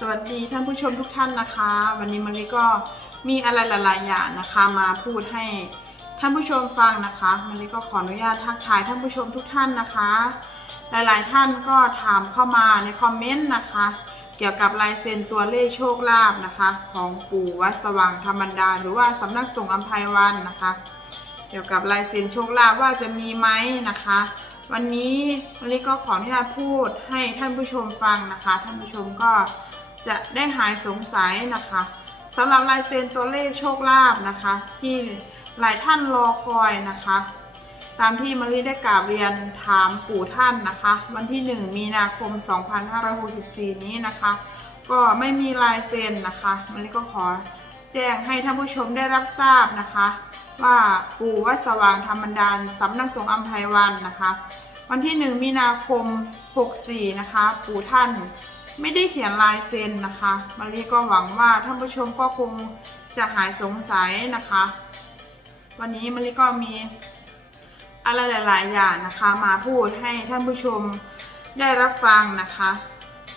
สวัสดีท่านผู้ชมทุกท่านนะคะ วันนี้มันนี้ก็มีอะไรหลายๆอย่างนะคะ มาพูดให้ท่านผู้ชมฟังนะคะมันนี้ก็ขออนุญาตทักทายท่านผู้ชมทุกท่านนะคะ หลายๆท่านก็ถามเข้ามาในคอมเมนต์นะคะ เกี่ยวกับลายเซ็นตัวเลขโชคลาภนะคะ ของปู่วัดสว่างธรรมดา หรือว่าสำนักสงฆ์อัมภัยวันนะคะ เกี่ยวกับลายเซ็นโชคลาภว่าจะมีไหมนะคะวันนี้วันนี้ก็ขออนุญาตพูดให้ท่านผู้ชมฟังนะคะ ท่านผู้ชมก็ จะได้หายสงสัยนะคะสำหรับลายเซ็นตัวเลขโชคลาภนะคะ ที่หลายท่านรอคอยนะคะ ตามที่มารีได้กราบเรียนถามปู่ท่านนะคะ วันที่ 1 มีนาคม 2564 นี้นะคะ ก็ไม่มีลายเซ็นนะคะมารีก็ขอแจ้งให้ท่านผู้ชมได้รับทราบนะคะ ว่าปู่วัดสว่างธรรมดานสำนักสงฆ์อัมภัยวันนะคะ วันที่ 1 มีนาคม 64 นะคะ ปู่ท่าน ไม่ได้เขียนลายเซ็นนะคะมารีก็หวังว่าท่านผู้ชมก็คงจะหายสงสัยนะคะ วันนี้มารีก็มีอะไรหลาย ๆ อย่างนะคะ มาพูดให้ท่านผู้ชมได้รับฟังนะคะ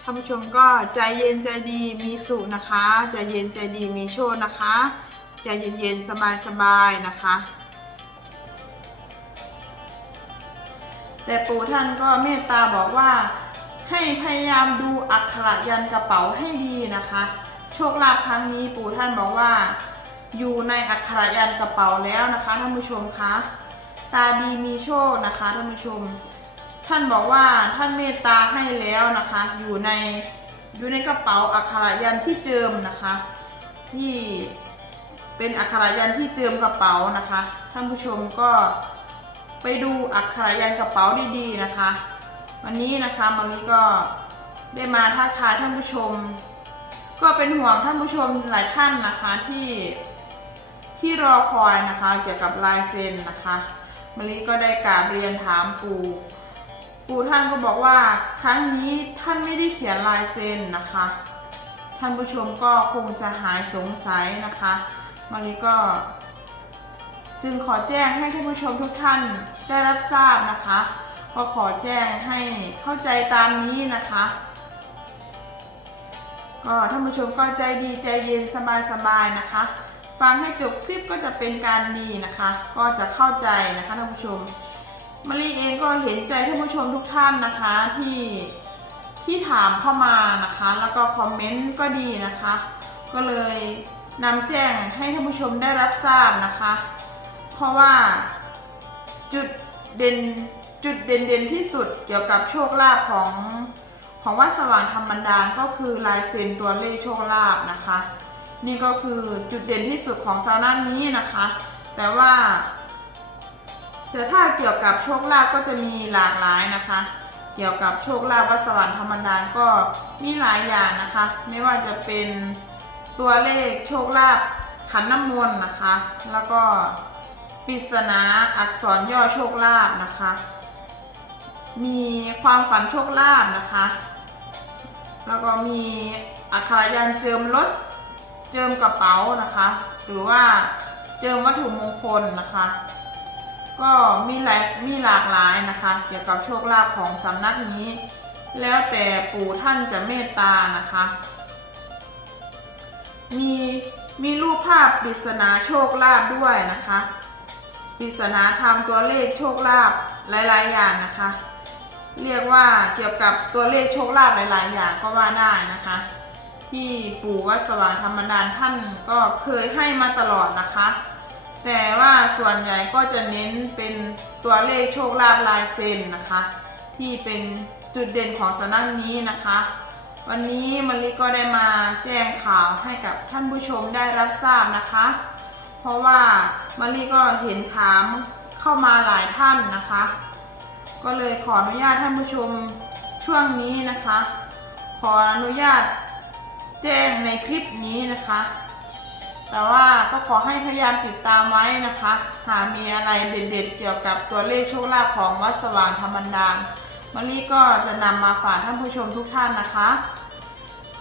ท่านผู้ชมก็ใจเย็นใจดีมีสุขนะคะใจเย็นใจดีมีโชคนะคะใจเย็นๆสบายๆนะคะ แต่ปู่ท่านก็เมตตาบอกว่า ให้พยายามดูอักขระยันกระเป๋าให้ดีนะคะ โชคลาภครั้งนี้ปู่ท่านบอกว่า อยู่ในอักขระยันกระเป๋าแล้วนะคะท่านผู้ชมคะตาดีมีโชคนะคะท่านผู้ชม ท่านบอกว่าท่านเมตตาให้แล้วนะคะ อยู่ในอยู่ในกระเป๋าอักขระยันที่เจิมนะคะ ที่เป็นอักขระยันที่เจิมกระเป๋านะคะ ท่านผู้ชมก็ไปดูอักขระยันกระเป๋าดีๆนะคะ วันนี้นะคะมามีก็ได้มาทักทายท่านผู้ชม ก็เป็นห่วงท่านผู้ชมหลายท่านนะคะที่ที่รอคอยนะคะเกี่ยวกับลายเซ็นนะคะมารีก็ได้กราบเรียนถามปู่ปู่ท่านก็บอกว่าครั้งนี้ท่านไม่ได้เขียนลายเซ็นนะคะ ท่านผู้ชมก็คงจะหายสงสัยนะคะมารีก็ จึงขอแจ้งให้ท่านผู้ชมทุกท่านได้รับทราบนะคะ ก็ขอแจ้งให้เข้าใจตามนี้นะคะ ก็ท่านผู้ชมก็ใจดีใจเย็นสบายๆนะคะ ฟังให้จบคลิปก็จะเป็นการดีนะคะ ก็จะเข้าใจนะคะท่านผู้ชมมารีเองก็เห็นใจท่านผู้ชมทุกท่านนะคะที่ที่ถามเข้ามานะคะ แล้วก็คอมเมนต์ก็ดีนะคะ ก็เลยนำแจ้งให้ท่านผู้ชมได้รับทราบนะคะ เพราะว่าจุดเด่น จุดเด่นเด่นที่สุดเกี่ยวกับโชคลาภของของวัดสว่างธรรมดานก็คือลายเซ็นตัวเลขโชคลาภนะคะ นี่ก็คือจุดเด่นที่สุดของซาวน่านี้นะคะ แต่ว่าแต่ถ้าเกี่ยวกับโชคลาภก็จะมีหลากหลายนะคะ เกี่ยวกับโชคลาภวัดสวรรค์ธรรมดานก็มีหลายอย่างนะคะ ไม่ว่าจะเป็นตัวเลขโชคลาภขันน้ำมนต์นะคะ แล้วก็ปริศนาอักษรย่อโชคลาภนะคะ มีความฝันโชคลาภนะคะ แล้วก็มีอักขรยันเจิมรถ เจิมกระเป๋านะคะ หรือว่าเจิมวัตถุมงคลนะคะ ก็มีหลายมีหลากหลายนะคะ เกี่ยวกับโชคลาภของสำนักนี้ แล้วแต่ปู่ท่านจะเมตตานะคะ มีมีรูปภาพปริศนาโชคลาภด้วยนะคะปริศนาทำตัวเลขโชคลาภหลาย ๆ อย่างนะคะ เรียกว่าเกี่ยวกับตัวเลขโชคลาภหลาย ๆ อย่างก็ว่าได้นะคะ ที่ปู่วัดสว่างธรรมดานท่านก็เคยให้มาตลอดนะคะ แต่ว่าส่วนใหญ่ก็จะเน้นเป็นตัวเลขโชคลาภลายเซ็นนะคะ ที่เป็นจุดเด่นของสำนักนี้นะคะ วันนี้มลิก็ได้มาแจ้งข่าวให้กับท่านผู้ชมได้รับทราบนะคะ เพราะว่ามลิก็เห็นถามเข้ามาหลายท่านนะคะ ก็เลยขออนุญาตท่านผู้ชมช่วงนี้นะคะ ขออนุญาตแจ้งในคลิปนี้นะคะ แต่ว่าก็ขอให้พยายามติดตามไว้นะคะ หากมีอะไรเด็ดๆเกี่ยวกับตัวเลขโชคลาภของวัดสว่างธรรมดานมะลิก็จะนำมาฝากท่านผู้ชมทุกท่านนะคะ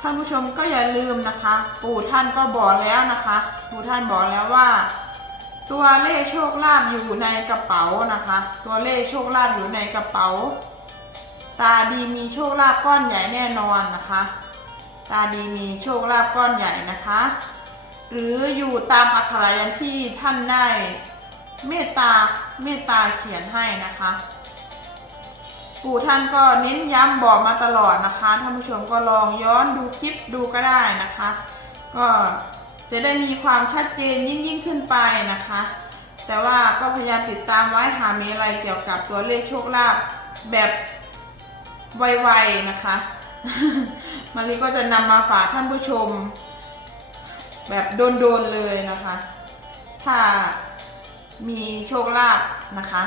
ท่านผู้ชมก็อย่าลืมนะคะ ปู่ท่านก็บอกแล้วนะคะ ปู่ท่านบอกแล้วว่า ตัวเลขโชคลาภอยู่ในกระเป๋านะคะ ตัวเลขโชคลาภอยู่ในกระเป๋า ตาดีมีโชคลาภก้อนใหญ่แน่นอนนะคะ ตาดีมีโชคลาภก้อนใหญ่นะคะ หรืออยู่ตามอักขรยันที่ท่านได้เมตตาเมตตาเขียนให้นะคะ ปู่ท่านก็เน้นย้ำบอกมาตลอดนะคะท่านผู้ชมก็ลองย้อนดูคลิปดูก็ได้นะคะ ก็ จะได้มีความชัดเจนยิ่งยิ่งขึ้นไปนะคะ แต่ว่าก็พยายามติดตามไว้หาเมีอะไรเกี่ยวกับตัวเลขโชคลาภแบบไวๆนะคะมารีก็จะนำมาฝากท่านผู้ชม แบบโดนๆเลยนะคะ ถ้ามีโชคลาภนะคะ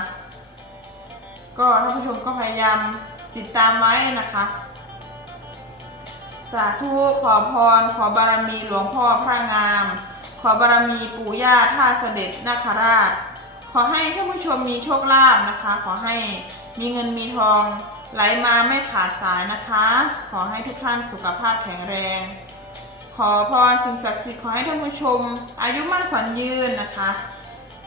ก็ท่านผู้ชมก็พยายามติดตามไว้นะคะ สาธุขอพร ขอบารมีหลวงพ่อพระงาม ขอบารมีปู่ย่าท่าเสด็จนาคราช ขอให้ท่านผู้ชมมีโชคลาภนะคะ ขอให้มีเงินมีทองไหลมาไม่ขาดสายนะคะ ขอให้ทุกท่านสุขภาพแข็งแรง ขอพรสิ่งศักดิ์สิทธิ์ขอให้ท่านผู้ชม อายุมั่นขวัญยืนนะคะ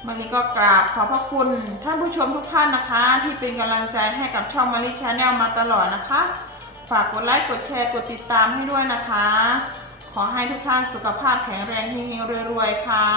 มาริก็กราบขอพระคุณท่านผู้ชมทุกท่านนะคะ ที่เป็นกำลังใจให้กับช่องมาริชาแนลมาตลอดนะคะ ฝากกดไลค์ กดแชร์ กดติดตามให้ด้วยนะคะ ขอให้ทุกท่านสุขภาพแข็งแรงเฮงๆรวยๆ ค่ะ